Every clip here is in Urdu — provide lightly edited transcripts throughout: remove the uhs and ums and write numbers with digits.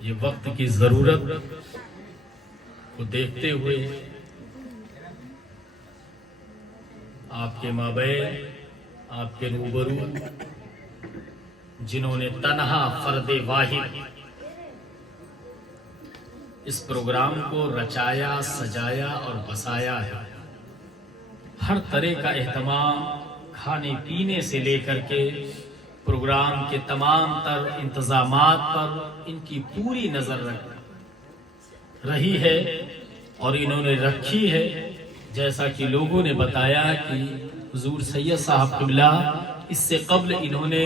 یہ وقت کی ضرورت کو دیکھتے ہوئے آپ کے مابین، آپ کے روبرو جنہوں نے تنہا فرد واحد اس پروگرام کو رچایا، سجایا اور بسایا ہے، ہر طرح کا اہتمام کھانے پینے سے لے کر کے پروگرام کے تمام تر انتظامات پر ان کی پوری نظر رہی ہے اور انہوں نے رکھی ہے۔ جیسا کہ لوگوں نے بتایا کہ حضور سید صاحب قبلہ اس سے قبل انہوں نے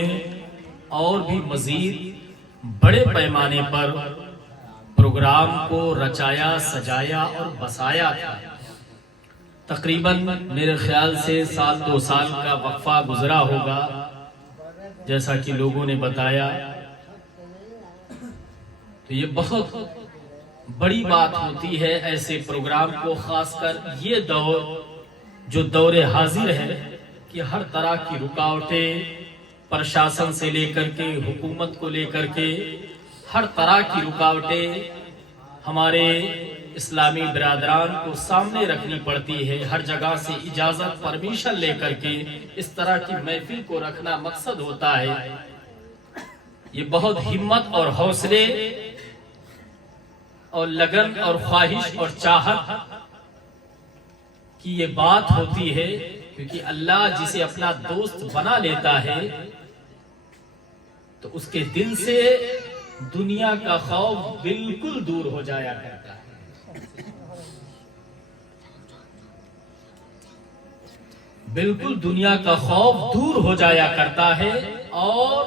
اور بھی مزید بڑے پیمانے پر پروگرام کو رچایا، سجایا اور بسایا تھا۔ تقریباً میرے خیال سے 2 سال کا وقفہ گزرا ہوگا، جیسا کہ لوگوں نے بتایا۔ تو یہ بہت بڑی بات ہوتی ہے ایسے پروگرام کو، خاص کر یہ دور جو دور حاضر ہے کہ ہر طرح کی رکاوٹیں پرشاسن سے لے کر کے حکومت کو لے کر کے ہر طرح کی رکاوٹیں ہمارے اسلامی برادران کو سامنے رکھنی پڑتی ہے۔ ہر جگہ سے اجازت، پرمیشن لے کر کے اس طرح کی محفل کو رکھنا مقصد ہوتا ہے۔ یہ بہت ہمت اور حوصلے اور لگن اور خواہش اور چاہت کی یہ بات ہوتی ہے، کیونکہ اللہ جسے اپنا دوست بنا لیتا ہے تو اس کے دل سے دنیا کا خوف بالکل دور ہو جایا کرتا ہے۔ بالکل دنیا کا خوف دور ہو جایا کرتا ہے، اور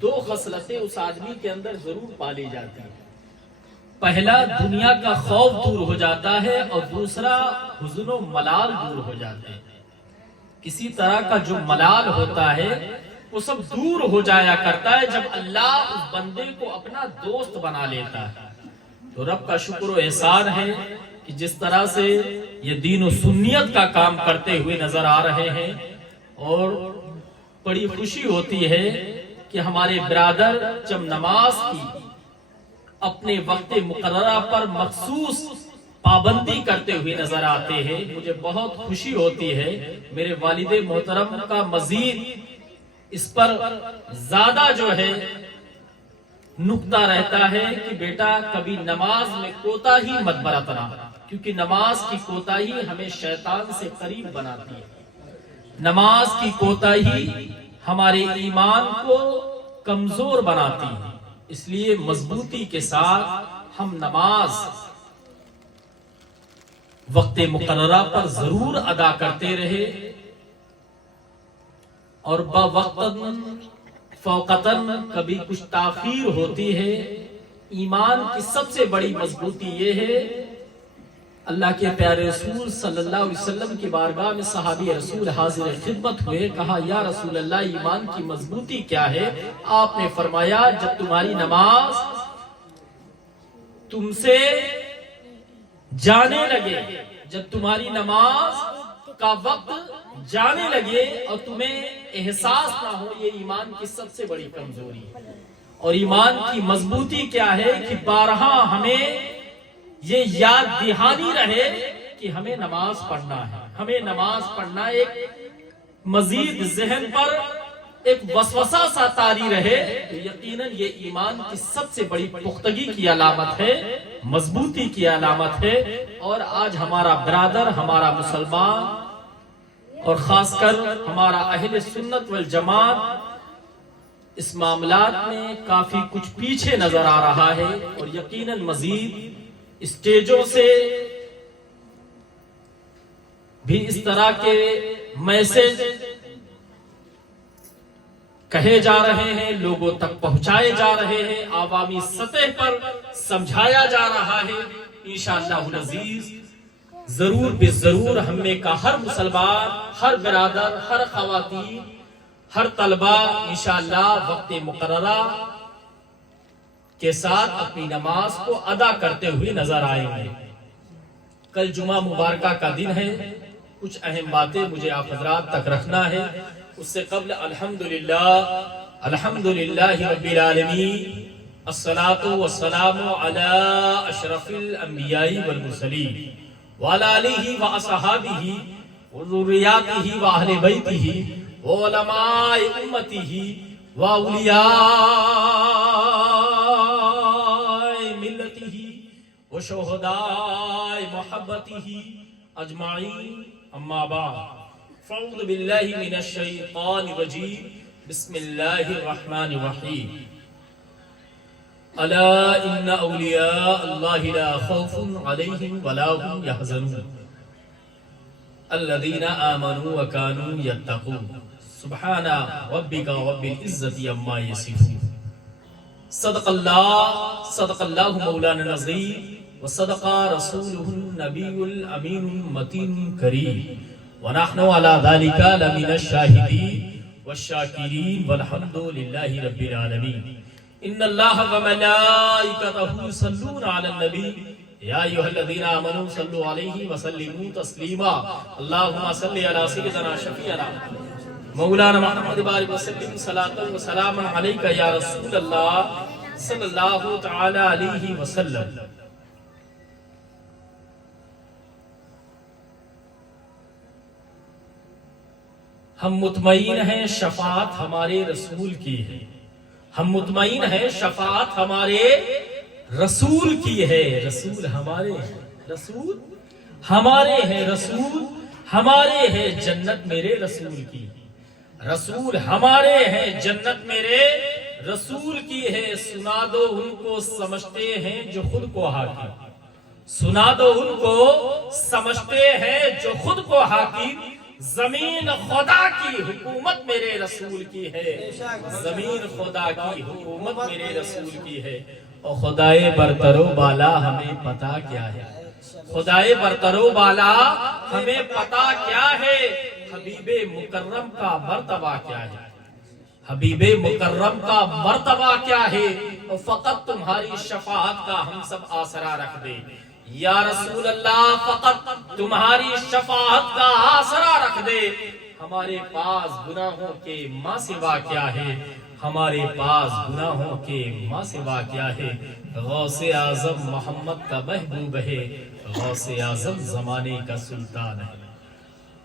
2 خصلتیں اس آدمی کے اندر ضرور پالی جاتی ہیں۔ پہلا دنیا کا خوف دور ہو جاتا ہے، اور دوسرا حزن و ملال دور ہو جاتے ہیں۔ کسی طرح کا جو ملال ہوتا ہے وہ سب دور ہو جایا کرتا ہے جب اللہ اس بندے کو اپنا دوست بنا لیتا ہے۔ تو رب کا شکر و احسان ہے کہ جس طرح سے یہ دین و سنیت کا کام کرتے ہوئے نظر آ رہے ہیں، اور بڑی خوشی ہوتی ہے کہ ہمارے برادر جب نماز کی اپنے وقت مقررہ پر مخصوص پابندی کرتے ہوئے نظر آتے ہیں، مجھے بہت خوشی ہوتی ہے۔ میرے والد محترم کا مزید اس پر زیادہ جو ہے نقطہ رہتا ہے کہ بیٹا کبھی نماز میں کوتاہی مت برتنا، کیونکہ نماز کی کوتاہی ہمیں شیطان سے قریب بناتی ہے۔ نماز کی کوتاہی ہمارے ایمان کو کمزور بناتی ہے، اس لیے مضبوطی کے ساتھ ہم نماز وقت مقررہ پر ضرور ادا کرتے رہے، اور بوقتاً فوقتاً کبھی کچھ تاخیر ہوتی ہے۔ ایمان کی سب سے بڑی مضبوطی یہ ہے، اللہ کے پیارے رسول صلی اللہ علیہ وسلم کی بارگاہ میں صحابی رسول حاضر خدمت ہوئے، کہا یا رسول اللہ ایمان کی مضبوطی کیا ہے؟ آپ نے فرمایا جب تمہاری نماز تم سے جانے لگے، جب تمہاری نماز کا وقت جانے لگے اور تمہیں احساس نہ ہو، یہ ایمان کی سب سے بڑی کمزوری ہے۔ اور ایمان کی مضبوطی کیا ہے کہ بارہا ہمیں یہ یاد دہانی رہے کہ ہمیں نماز پڑھنا ہے، ہمیں نماز پڑھنا، ایک مزید ذہن پر ایک وسوسہ سا طاری رہے، تو یقیناً یہ ایمان کی سب سے بڑی پختگی کی علامت ہے، مضبوطی کی علامت ہے۔ اور آج ہمارا برادر، ہمارا مسلمان، اور خاص کر ہمارا اہل سنت والجماعت اس معاملات میں کافی کچھ پیچھے نظر آ رہا ہے، اور یقیناً مزید اسٹیجوں سے بھی اس طرح کے میسج کہے جا رہے ہیں، لوگوں تک پہنچائے جا رہے ہیں، عوامی سطح پر سمجھایا جا رہا ہے۔ انشاءاللہ العزیز ضرور بے ضرور ہم میں کا ہر مسلمان، ہر برادر، ہر خواتین، ہر طلبہ انشاءاللہ وقت مقررہ کے ساتھ اپنی نماز کو ادا کرتے ہوئے نظر آئیں گے۔ کل جمعہ مبارکہ کا دن ہے، کچھ اہم باتیں مجھے آپ حضرات تک رکھنا ہے۔ اس سے قبل الحمدللہ رب العالمین الصلاۃ والسلام علی اشرف الانبیاء والمرسلین وعلی آلہ واصحابہ وذریاتہ واہل بیتہ وعلماء امتہ واولیاء ملتہ وشہداء محبتہ اجمعین، اما بعد فاعوذ باللہ من الشیطان الرجیم، بسم اللہ الرحمن الرحیم۔ الا ان اولیاء اللہ لا خوف علیہم ولا هم يحزنون الذین آمنوا وكانوا يتقون سبحان ربک رب العزة عما یصفون۔ صدق اللہ مولانا العظیم وصدق رسوله النبی الامین المتین کریم، ونحن على ذلك لمن الشاہدین والشاکرین والحمد للہ رب العالمین۔ ان اللہ وملائکتہ یصلون علی النبی یا ایھا الذین آمنوا صلوا علیہ وسلموا تسلیما۔ اللہم صلی علی سیدنا شفیعنا مولانا محمد بارک وسلم صلاۃ و سلام علیک یا رسول اللہ صلی اللہ تعالی علیہ وسلم۔ ہم مطمئن ہیں شفاعت ہمارے رسول کی ہے، ہم مطمئن ہیں شفاعت ہمارے رسول کی ہے۔ رسول ہمارے ہیں، رسول ہمارے ہیں، رسول ہمارے ہیں، جنت میرے رسول کی، رسول ہمارے ہیں، جنت میرے رسول کی ہے۔ سنا دو ان کو سمجھتے ہیں جو خود کو حاکم، سنا دو ان کو سمجھتے ہیں جو خود کو حاکم۔ زمین خدا کی حکومت میرے رسول کی ہے، زمین خدا کی حکومت میرے رسول کی ہے۔ اور خدائے برتر و بالا ہمیں پتا کیا ہے، خدائے برتر و بالا ہمیں پتا کیا ہے، حبیب مکرم کا مرتبہ کیا ہے، حبیب مکرم کا مرتبہ کیا ہے۔ اور فقط تمہاری شفاعت کا ہم سب آسرا رکھ دیں یا رسول اللہ، فقط تمہاری شفاعت کا آسرا رکھ دے۔ ہمارے پاس گناہوں کے ماں سوا کیا ہے، ہمارے پاس گناہوں کے ماں سوا کیا ہے۔ غوث اعظم محمد کا محبوب ہے، غوث اعظم زمانے کا سلطان ہے،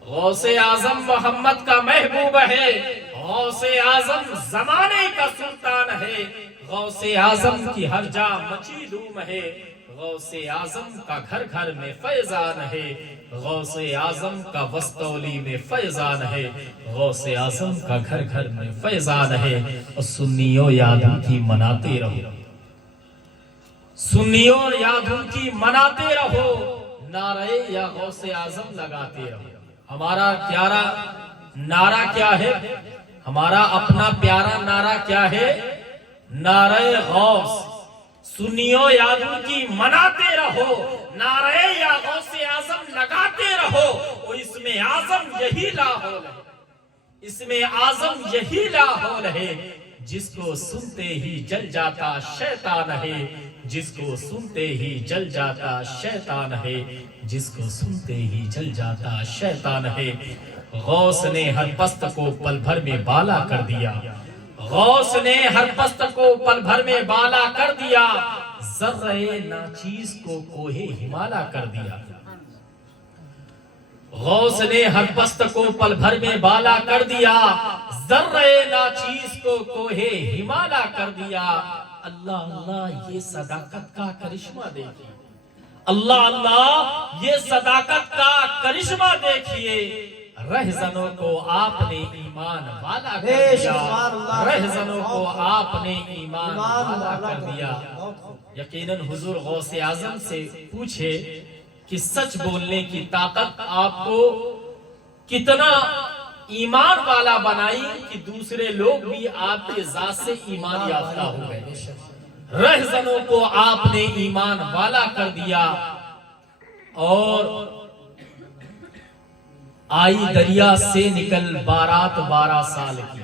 غوث اعظم محمد کا محبوب ہے، غوث اعظم زمانے کا سلطان ہے، غوث اعظم کی ہر جا مچی دھوم ہے، غوث اعظم کا گھر گھر میں فیضان ہے، غوث اعظم کا وسطولی میں فیضان ہے، غوث اعظم کا گھر گھر میں فیضان ہے۔ اور سنیوں یادوں کی مناتے رہو، سنیوں یادوں کی مناتے رہو، نعرہ یا غوث اعظم لگاتے رہو۔ ہمارا پیارا نعرہ کیا ہے، ہمارا اپنا پیارا نعرہ کیا ہے؟ نعرہ غوث۔ سنیوں یادوں کی مناتے رہو، نعرہ یا غوث اعظم لگاتے رہو۔ اور اس میں اعظم یہی لاحول ہے، اس میں اعظم یہی لاحول ہے، جس کو سنتے ہی جل جاتا شیطان ہے، جس کو سنتے ہی جل جاتا شیطان ہے، جس کو سنتے ہی جل جاتا شیطان ہے۔ غوث نے ہر پست کو پل بھر میں بالا کر دیا، غوث نے ہر پست کو پل بھر میں بالا کر دیا، ذرہ ناچیز کو کوہ ہمالا کر دیا۔ غوث نے ہر پست کو پل بھر میں بالا کر دیا، ذرہ ناچیز کو کوہ ہمالا کر دیا۔ اللہ اللہ یہ صداقت کا کرشمہ دیکھیے، اللہ اللہ یہ صداقت کا کرشمہ دیکھیے۔ رہزنوں کو آپ نے ایمان والا کر دیا، رہزنوں کو آپ نے ایمان والا کر دیا۔ یقیناً حضور غوث اعظم سے پوچھے کہ سچ بولنے کی طاقت آپ کو کتنا ایمان والا بنائی کہ دوسرے لوگ بھی آپ کے ذات سے ایمان یافتہ ہو گئے۔ رہزنوں کو آپ نے ایمان والا کر دیا۔ اور آئی دریا سے نکل بارات 12 سال کی،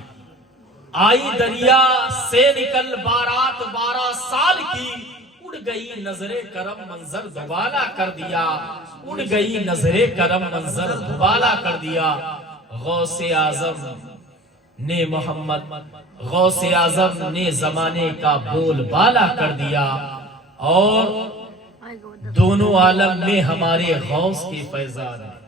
آئی دریا سے نکل بارات 12 سال کی، اڑ گئی نظر کرم منظر دبالا کر دیا، اڑ گئی نظر کرم منظر دبالا کر دیا۔ غوث اعظم نے محمد غوث اعظم نے زمانے کا بول بالا کر دیا، اور دونوں عالم میں ہمارے غوث کے فیضان ہیں۔